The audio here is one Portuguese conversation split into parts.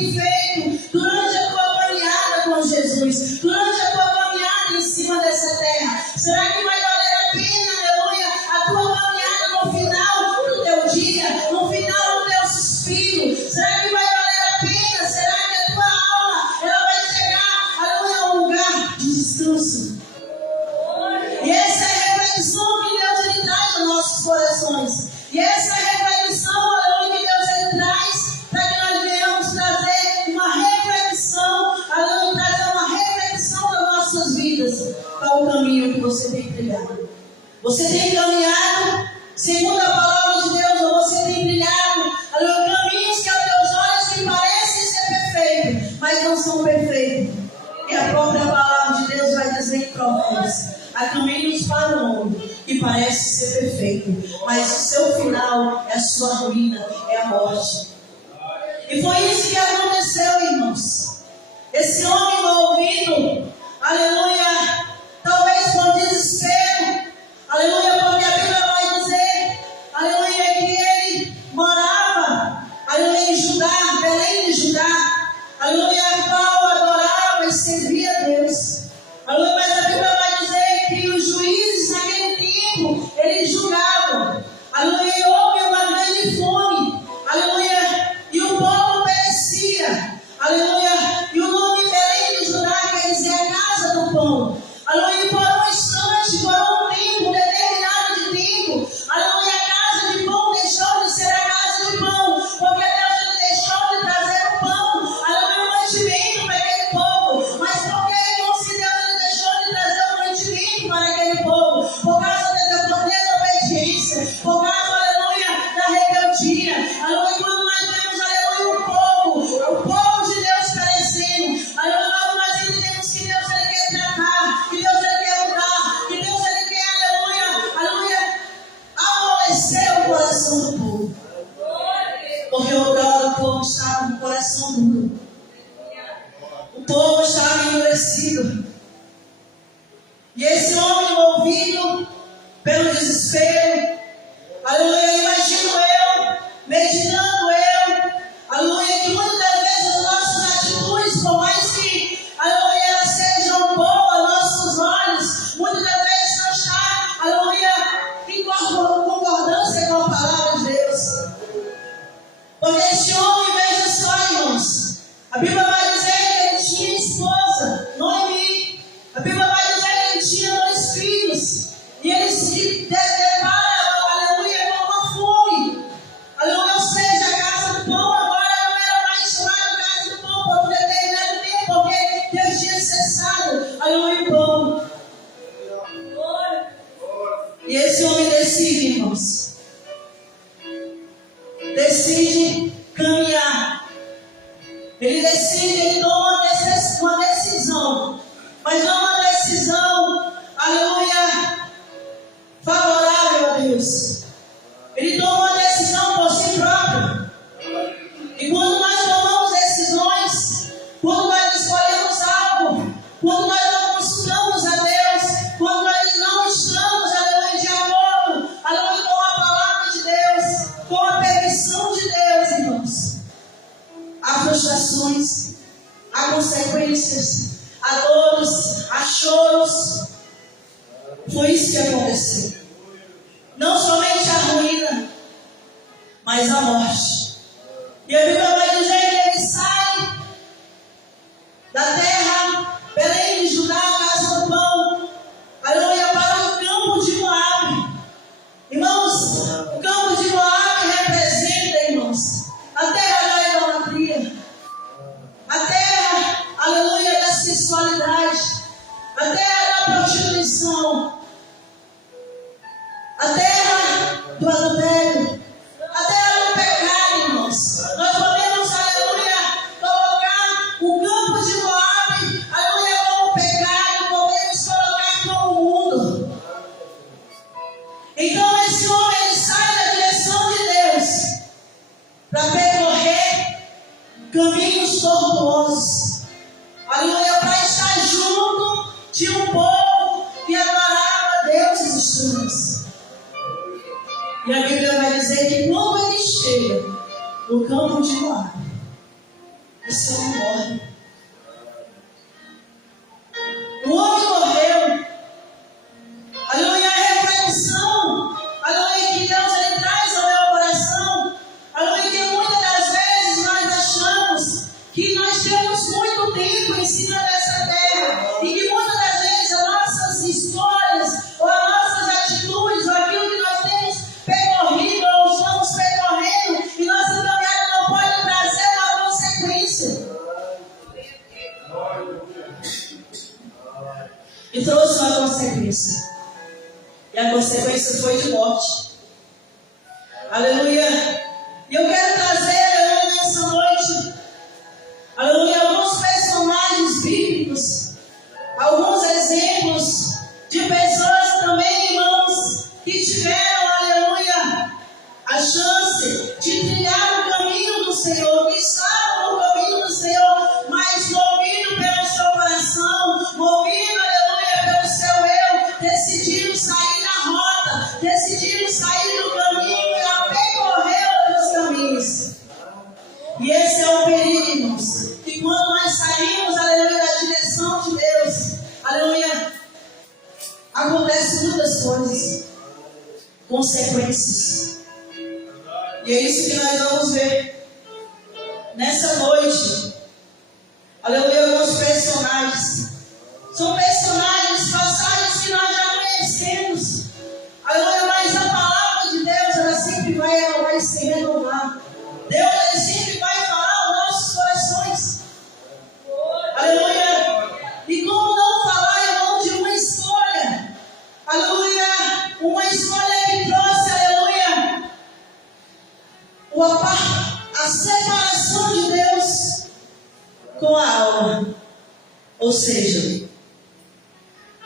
tem feito durante a tua caminhada com Jesus, durante a tua caminhada em cima dessa terra? Será que vai valer a pena, aleluia, a tua caminhada no final do teu dia, no final do teu suspiro? Será que vai valer a pena? Será que a tua alma ela vai chegar, aleluia, a um lugar de descanso? E essa é a reflexão que Deus ele traz nos nossos corações. E essa é a reflexão, aleluia, que Deus ele traz para que nós venhamos trazer uma reflexão, aleluia, trazer uma reflexão das nossas vidas para o caminho que você tem trilhado. Você tem caminhado segundo a palavra de Deus, ou você tem trilhado, aleluia, caminhos que aos teus olhos que parecem ser perfeitos, mas não são perfeitos. E a própria palavra de Deus vai dizer em Provérbios: há caminhos para o homem que parece ser perfeito, mas o seu final é a sua ruína, é a morte. E foi isso que aconteceu, irmãos. Esse homem envolvido, aleluia, talvez com desespero, aleluia, porque a Bíblia vai dizer, aleluia, que ele morava, aleluia, em Judá, Belém de Judá, aleluia, a qual adorava e servia a Deus. Aleluia, mas a Bíblia vai dizer que os juízes naquele tempo, eles julgavam, aleluia, e houve uma grande fome, aleluia, e o povo perecia, aleluia, e o nome Belém de Judá quer dizer a casa do pão, aleluia, e por um instante, por um tempo, determinado de tempo, aleluia, a casa de pão deixou de ser a casa de pão, porque Deus ele deixou de trazer o pão, aleluia, o mantimento para aquele povo, mas porque, irmãos, se Deus ele deixou de trazer o mantimento para aquele povo, por causa da desobediência, por causa, aleluia, da rebeldia, aleluia, quando nós vemos, aleluia, o povo de Deus perecendo, aleluia, nós entendemos que Deus ele quer tratar, que Deus ele quer mudar, que Deus ele quer, aleluia, amolecer o coração do povo, porque outrora o povo estava com o coração duro, o povo estava endurecido, e esse homem envolvido pelo desespero, aleluia, imagino eu, meditando eu, aleluia, que muitas das vezes as nossas atitudes, por mais que, aleluia, elas sejam boas aos nossos olhos, muitas das vezes não está, aleluia, em concordância com a palavra de Deus. Porque este homem, veja só, irmãos, a Bíblia vai dizer que ele tinha esposa, Noemi, a Bíblia vai dizer que ele tinha 2 filhos, e ele se depara, aleluia, com uma fome, aleluia, ou seja, a casa do pão agora não era mais chamada casa do pão por um determinado tempo, porque Deus tinha cessado, aleluia, o pão. E esse homem decide, irmãos, decide caminhar, ele decide, ele toma uma decisão, mas não uma decisão, aleluia, favorável a Deus. Ele toma uma decisão por si próprio. E quando nós tomamos decisões, quando nós escolhemos algo, quando nós não consultamos a Deus, quando nós não estamos, aleluia, de acordo, aleluia, com a palavra de Deus, com a permissão de Deus, irmãos, há frustrações, há consequências, há dores, há choros. Foi isso que aconteceu. Não somente a ruína, mas a morte. E a Bíblia vai dizer que ele sai da terra, Belém de Judá, a casa do pão, aleluia, para o campo de Moabe. Irmãos, o campo de Moabe representa, irmãos, a terra da idolatria, a terra, aleluia, da sensualidade, a terra da prostituição, a terra do adultério, a terra do pecado, irmãos. Nós podemos, aleluia, colocar o campo de Moabe, aleluia, como pecado, podemos colocar como mundo. Então esse homem, ele sai da direção de Deus para percorrer caminhos tortuosos, aleluia, para estar junto de um povo que adorava deuses estranhos. E a Bíblia vai dizer que quando ele chega no campo de Moabe, o Senhor não morre. O homem morreu. Aleluia, a reflexão, aleluia, que Deus ele traz ao meu coração. Aleluia, que muitas das vezes nós achamos que nós temos muito tempo em cima dessa terra. E que muitas das vezes as nossas histórias, ou as nossas atitudes, ou aquilo que nós temos percorrido, ou estamos percorrendo, e nossa caminhada não pode trazer uma consequência. E trouxe uma consequência. E a consequência foi de morte. Aleluia. E eu quero trazer, aleluia, nessa noite, aleluia, alguns personagens bíblicos, alguns exemplos de pessoas também, irmãos, que tiveram, aleluia, a chance de trilhar o caminho do Senhor, que estavam no caminho do Senhor, mas movido pelo seu coração, movido, aleluia, pelo seu eu, decidiram sair da rota, decidiram sair do caminho e a percorrer outros caminhos. E esse é o perigo, irmãos, que quando nós saímos, aleluia, da direção de Deus, aleluia, acontecem muitas coisas, consequências. E é isso que nós vamos ver nessa noite. Aleluia, alguns personagens. São personagens, passagens que nós já conhecemos. Aleluia, mas a palavra de Deus, ela sempre vai se renovar. Deus, ele sempre vai falar aos nossos corações. Aleluia. E como não falar, irmão, de uma escolha. Aleluia. Uma escolha que trouxe, aleluia, a separação de Deus com a alma. Ou seja,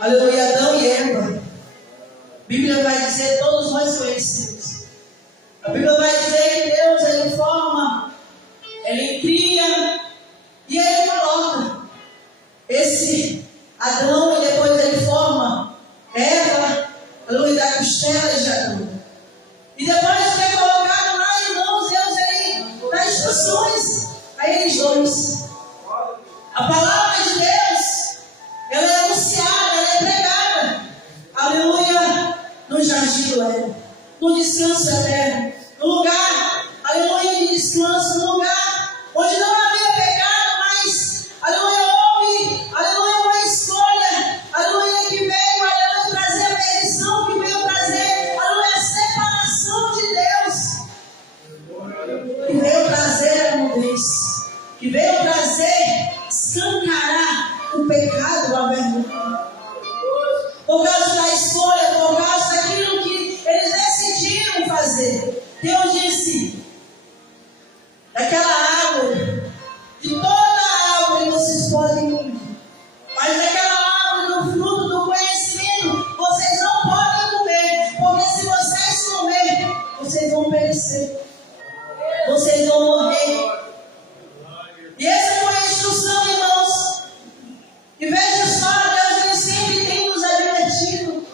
aleluia, Adão e Eva. A Bíblia vai dizer, todos nós conhecemos. A Bíblia vai dizer que Deus, ele forma, ele cria e ele coloca esse Adão, e depois ele forma Eva, aleluia, da costela de Adão. E depois de ter colocado lá, irmãos, Deus, ele dá instruções a eles dois. A palavra de Deus, ela é anunciada, ela é pregada, aleluia, no jardim do Éden, no descanso eterno, no lugar, aleluia, de descanso, no lugar onde não havia pecado, mas, aleluia, houve, aleluia, uma escolha, aleluia, que veio, aleluia, trazer a perdição, que veio trazer, aleluia, a separação de Deus, que veio trazer a nudez, que veio trazer, escancarar o pecado, a vergonha. Por causa da escolha, por causa daquilo que eles decidiram fazer. Deus disse, daquela árvore, de toda a árvore vocês podem comer, mas daquela árvore do fruto do conhecimento vocês não podem comer, porque se vocês comerem, vocês vão perecer, vocês vão morrer. E essa foi a instrução, irmãos. E veja só, Deus ele sempre tem nos advertido.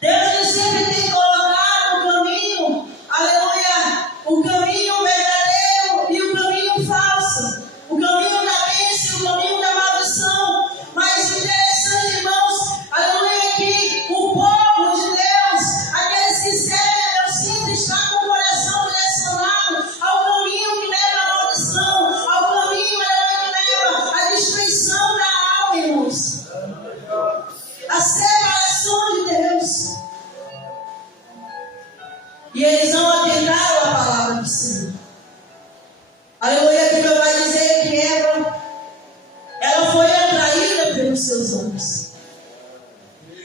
Deus ele sempre tem colocado o caminho, aleluia, o caminho verdadeiro e o caminho falso, o caminho da bênção e o caminho da maldição. Mas o interessante, irmãos, aleluia, é que o povo de Deus, aqueles que servem a Deus, sempre está com o coração direcionado ao caminho que leva à maldição, ao caminho, aleluia, que leva à destruição da alma, irmãos. A separação de Deus. E eles não atentaram a palavra do Senhor. Aleluia, a Bíblia vai dizer que Eva, ela foi atraída pelos seus olhos.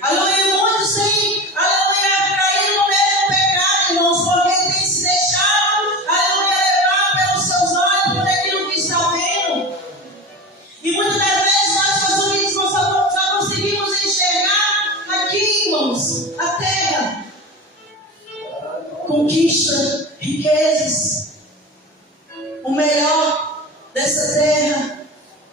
Aleluia, muitos têm, aleluia, caído no mesmo pecado, irmãos, porque têm se deixado, aleluia, levar pelos seus olhos, por aquilo que está vendo. E muitas das vezes nós só conseguimos enxergar aqui, irmãos, a terra. Conquista, riquezas, o melhor dessa terra,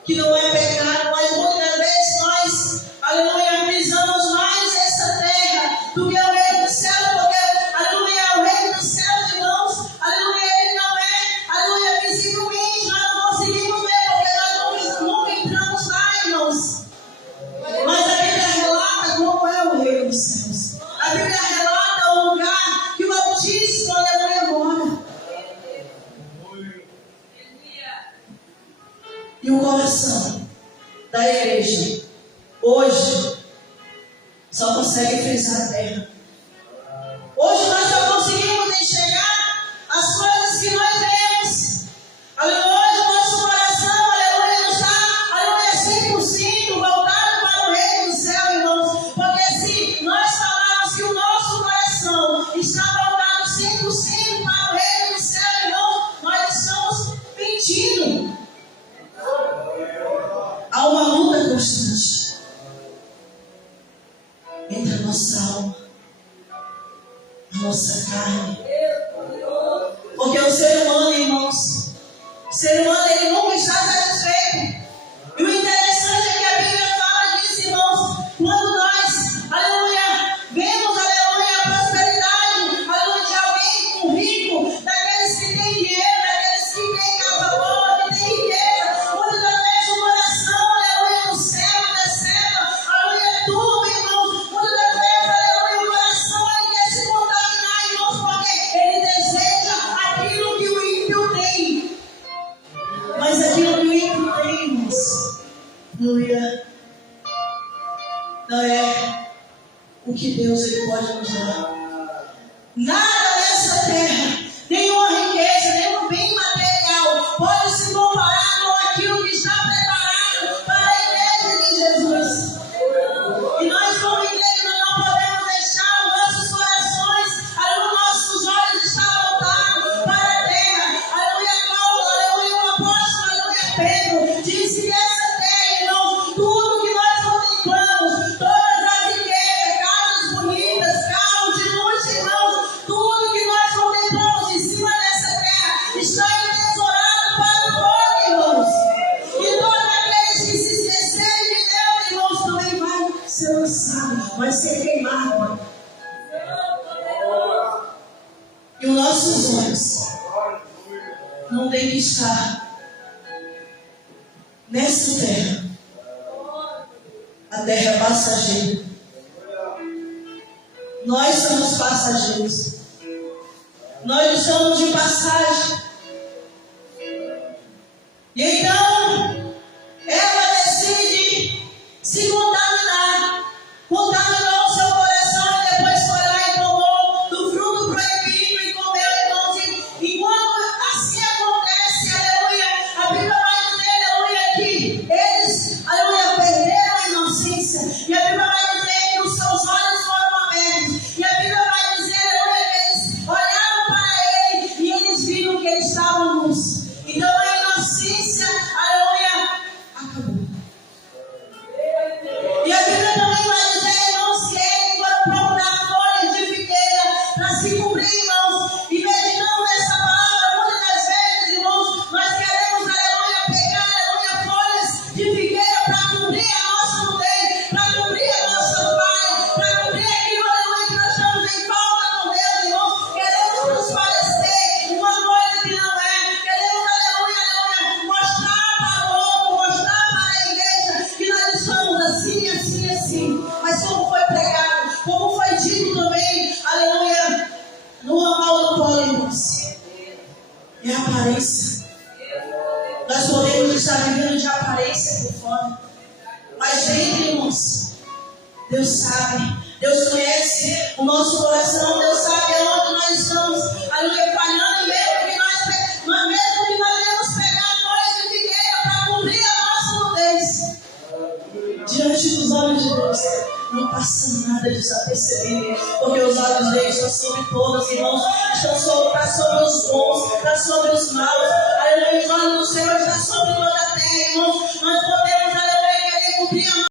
que não é pecado, mas muitas vezes nós, aleluia, pisamos mais essa terra do que o reino do céu, porque, aleluia, o reino do céu, irmãos, aleluia, ele não é, aleluia, visivelmente, nós não conseguimos E o coração da igreja hoje só consegue frisar a terra. Hoje nós só conseguimos enxergar as coisas que nós vemos. Aleluia, nosso coração, aleluia, está, aleluia, 100% voltado para o reino do céu, irmãos. Porque se nós falarmos que o nosso coração está voltado 100% para o reino do céu, irmão, nós estamos mentindo. Há uma luta constante entre a nossa alma, a nossa carne. Porque o ser humano, irmãos, o ser humano, ele nunca está satisfeito. E o interessante é que a Bíblia fala disso, irmãos, quando nós, aleluia, vemos, aleluia, a prosperidade, aleluia, de alguém, um rico, daqueles que têm dinheiro, daqueles que têm casa boa, que têm riqueza, muitas das vezes o coração, aleluia, no céu, da serva, aleluia, tudo, irmãos, muitas das vezes, aleluia, o coração, ele quer se contaminar, irmãos, porque ele deseja aquilo que o ímpio tem. Mas aquilo que o ímpio tem, irmãos, aleluia, não é o que Deus ele pode nos dar. Nada nessa terra, nenhuma riqueza, nenhum bem material pode se comparar com aquilo que está preparado para a igreja de Jesus. E nós, como igreja, não podemos deixar os nossos corações, aleluia, nossos olhos estar voltados para a terra. Aleluia, Paulo, aleluia, o apóstolo, aleluia, Pedro, disse que essa terra, irmão, tudo que nós contemplamos, todas as riquezas, casas bonitas, carros de luxo, irmãos, tudo que nós contemplamos em cima dessa terra está entesourado para o fogo, irmãos. E todos aqueles que se esquecerem de Deus, irmãos, também vai ser lançado, vai ser queimado. E os nossos olhos não tem que estar nessa terra. A terra é passageira. Nós somos passageiros. Nós estamos de passagem. E então, ela decide se contaminar. Contaminou o seu coração e depois foi lá e tomou do fruto proibido e comeu, irmãos. E quando assim acontece, aleluia, a Bíblia vai dizer, aleluia, que eles, aleluia, perderam a inocência. E a Bíblia vai dizer que os seus olhos foram abertos. E a Bíblia vai dizer, aleluia, que eles olharam para ele e eles viram que eles estavam nus. Então a inocência, aleluia, acabou. E a Bíblia também vai dizer, irmãos, que eles foram procurar folhas de figueira para se cobrir, irmãos. E meditando nessa palavra, muitas das vezes, irmãos, nós queremos, aleluia, pegar, aleluia, folhas de figueira para cobrir a nossa nudez, para cobrir a nossa falha, para cobrir aquilo, aleluia, que nós estamos em falta com Deus, irmãos. Queremos nos parecer uma coisa que não é. Queremos, aleluia, aleluia, mostrar para o outro, mostrar para a igreja que nós estamos assim, assim, assim. Mas como foi pregado, como foi dito também, aleluia, no amal do Polímos, é a aparência. Nós podemos estar vivendo de aparência por fora, mas dentro, irmãos, Deus sabe, Deus conhece o nosso coração, Deus sabe aonde nós estamos, aleluia, falhando, e mesmo que nós iremos pegar folhas de figueira para cobrir a nossa nudez, diante dos olhos de Deus, não passa nada desapercebido, porque os olhos dele estão sobre todos, irmãos, está sobre os bons, está sobre os maus, aleluia, os olhos do Senhor estão sobre toda a terra, irmãos, nós podemos, aleluia, querer cumprir a